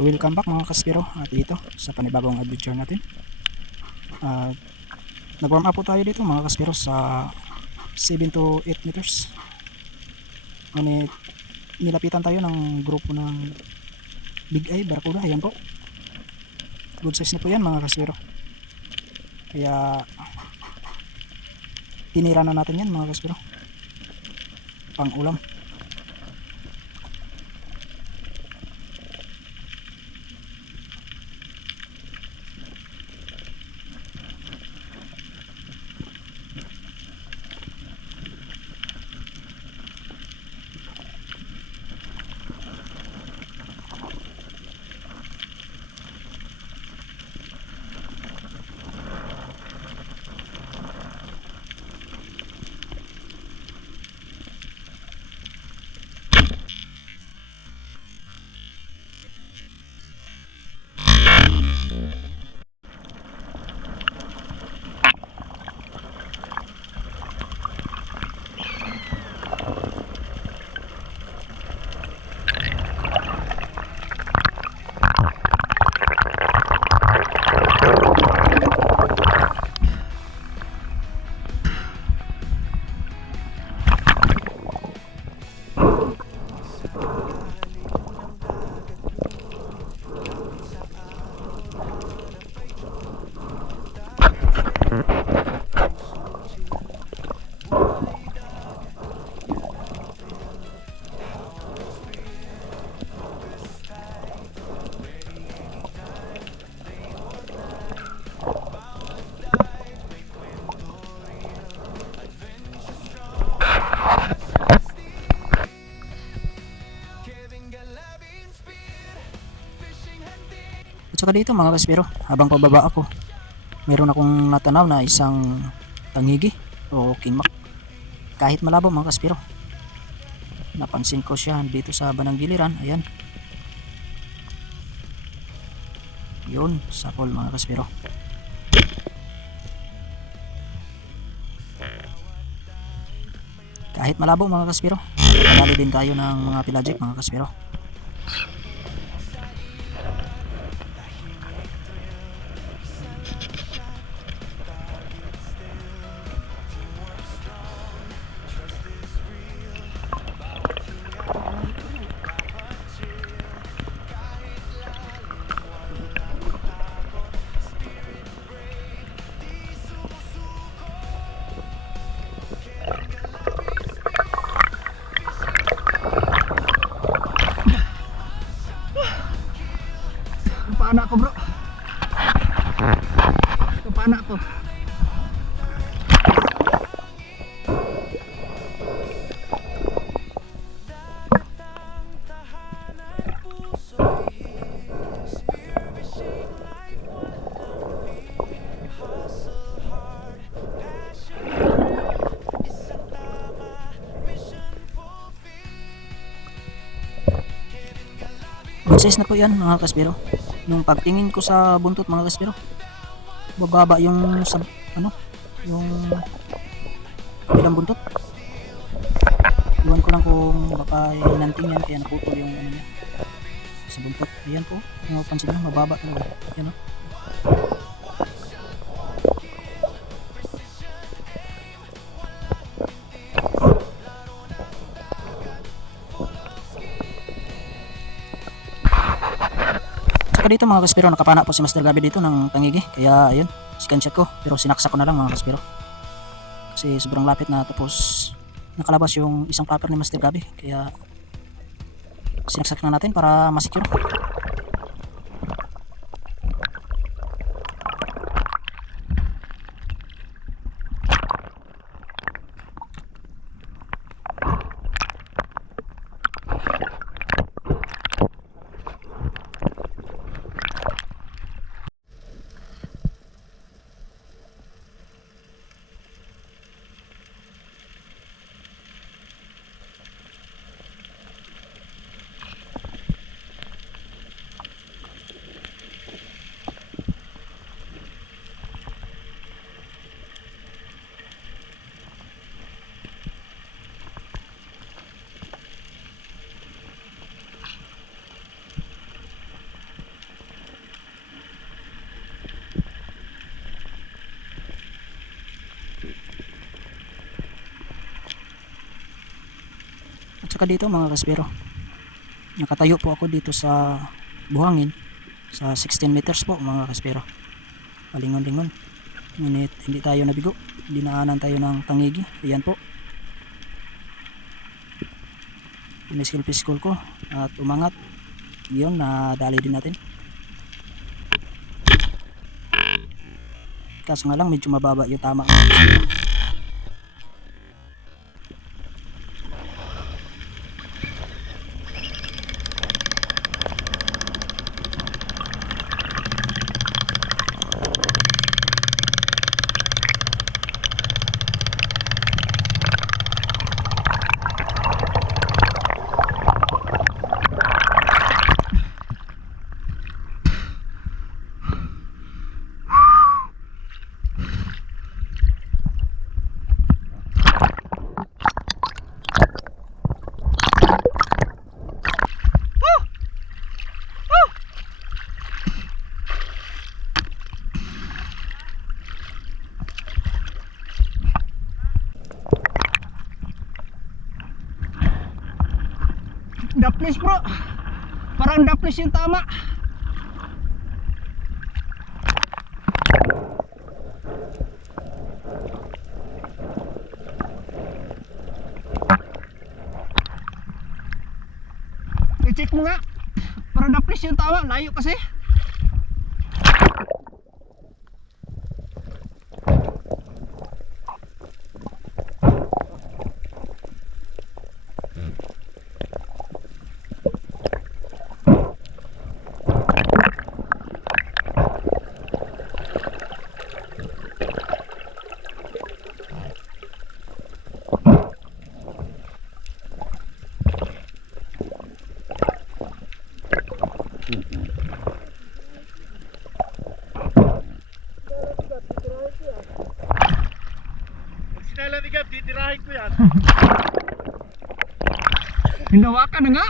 So welcome back mga kaspiro at dito sa panibagong adventure natin. At nag-warm up po tayo dito mga kaspiro sa 7 to 8 meters. Ngunit nilapitan tayo ng grupo ng Big Eye Barracuda. Ayan po. Good size na po yan mga kaspiro. Kaya tinira na natin yan mga kaspiro. Pang ulam. At saka dito mga kaspiro, habang pababa ako, meron akong natanaw na isang tangigi o kingmak. Kahit malabo mga kaspiro, napansin ko siya dito sa banang giliran. Ayan, yun, sapol mga kaspiro. Kahit malabo mga kaspiro, panalo din tayo ng mga pelagic mga kaspiro. Kapana ko bro, kapana ko. Good size na po yan mga kaspiro. Nung pagtingin ko sa buntot mga kaspiro, bababa yung sa yung kabilang buntot. Iwan ko lang kung baka hinanting yan kaya naputol yung niya sa buntot. Ayan po, kung mapansin nyo, mababa talaga. Ayan o. Saka dito mga kaspiro, nakapana po si Master Gabi dito ng tangigi. Kaya ayun, scan-shot ko. Pero sinaksak ko na lang mga kaspiro. Kasi sobrang lapit na, tapos nakalabas yung isang flapper ni Master Gabi. Kaya sinaksak na natin para masecure. Tsaka dito mga kaspero, nakatayo po ako dito sa buhangin sa 16 meters po mga kaspero. Palingon-lingon. Ngunit hindi tayo nabigo. Dinaanan tayo ng tangigi. Ayan po. Piniskil-piskol ko at umangat. Yun, nadali din natin. Kaso nga lang medyo mababa yung tama. Daplis bro, parang daplis yung tama. I-check mo nga, parang daplis yung tama, layo kasi. Sinalanigan, titirahin ko yan. Hinawakan na nga.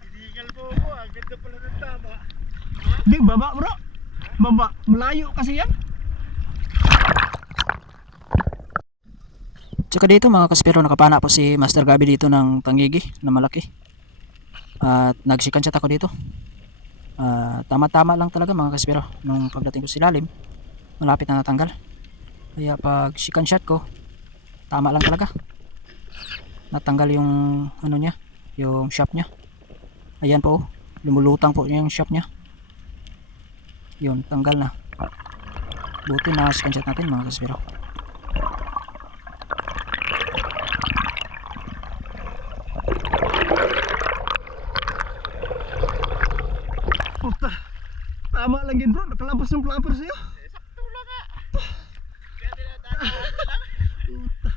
Hinihingal mo ako, ang ganda pala ng tama. Di, baba bro. Baba, malayo kasi yan. Tsaka dito mga kaspero, nakapana po si Master Gabi dito ng tangigi na malaki. At nagsikan shot ako dito. Tama-tama lang talaga mga kaspero. Nung pagdating ko sa ilalim, malapit na natanggal. Kaya pag sikan shot ko, tama lang talaga. Natanggal yung ano niya, yung shaft niya. Ayan po, lumulutang po yung shaft niya. Yun, tanggal na. Buti na sikan shot natin mga kaspero. Puta, tama lang yun bro, nakalabas ng flapper sa'yo. Sakto lang nga. Kaya tinatawag lang. Puta.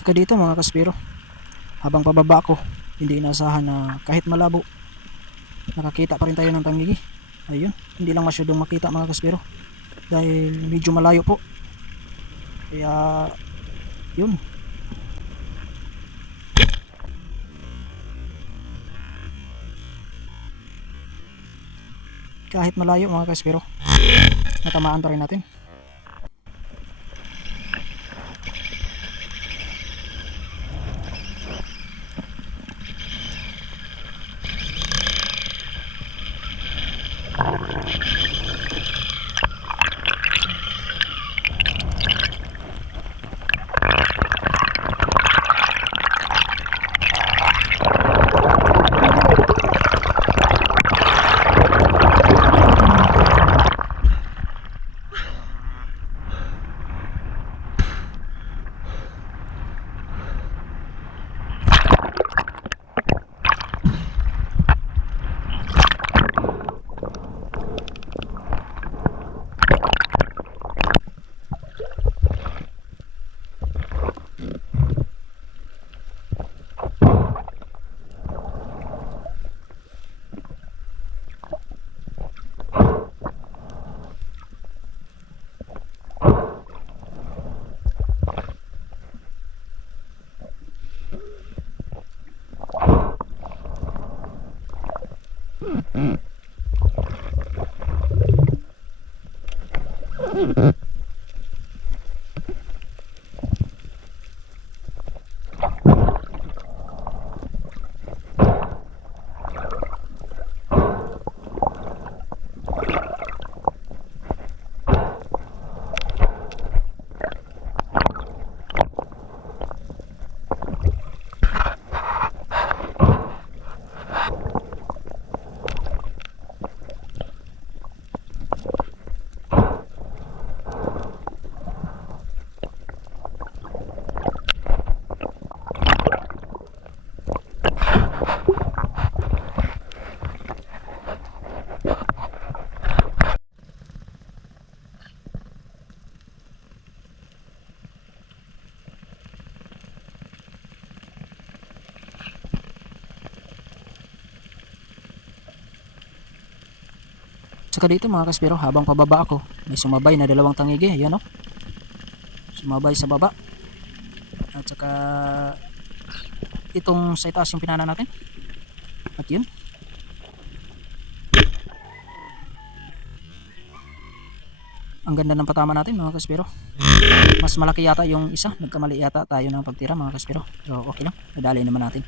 Tsaka dito mga kaspero, habang pababa ko, hindi inaasahan na kahit malabo, nakakita pa rin tayo ng tangigi. Ayun, hindi lang masyadong makita mga kaspero dahil medyo malayo po. Kaya yun, kahit malayo mga kaspero, natamaan pa rin natin. Saka dito mga kaspero, habang pababa ako, may sumabay na dalawang tangigi. Ayan o. Sumabay sa baba. At saka itong sa itaas yung pinana natin. At yun. Ang ganda ng patama natin mga kaspero. Mas malaki yata yung isa. Nagkamali yata tayo ng pagtira mga kaspero. So okay lang. Nadali naman natin.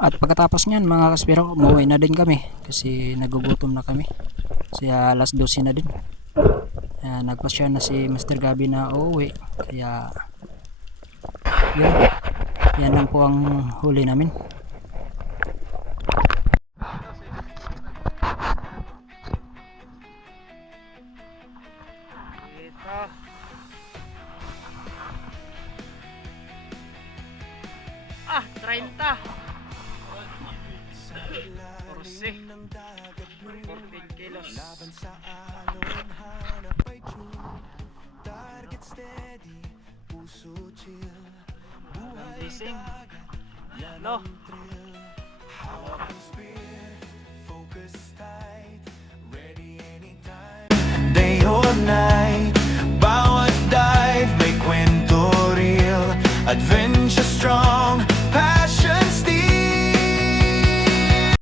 At pagkatapos nyan mga kaspero, umuwi na din kami kasi nagugutom na kami. Kaya alas 12 na din. Nagpasya na si Mr. Gabi na uuwi. Kaya yun, yan lang po ang huli namin. Ito. Ah, 30. 14 kilos. Ang gising. Lo. adventure strong.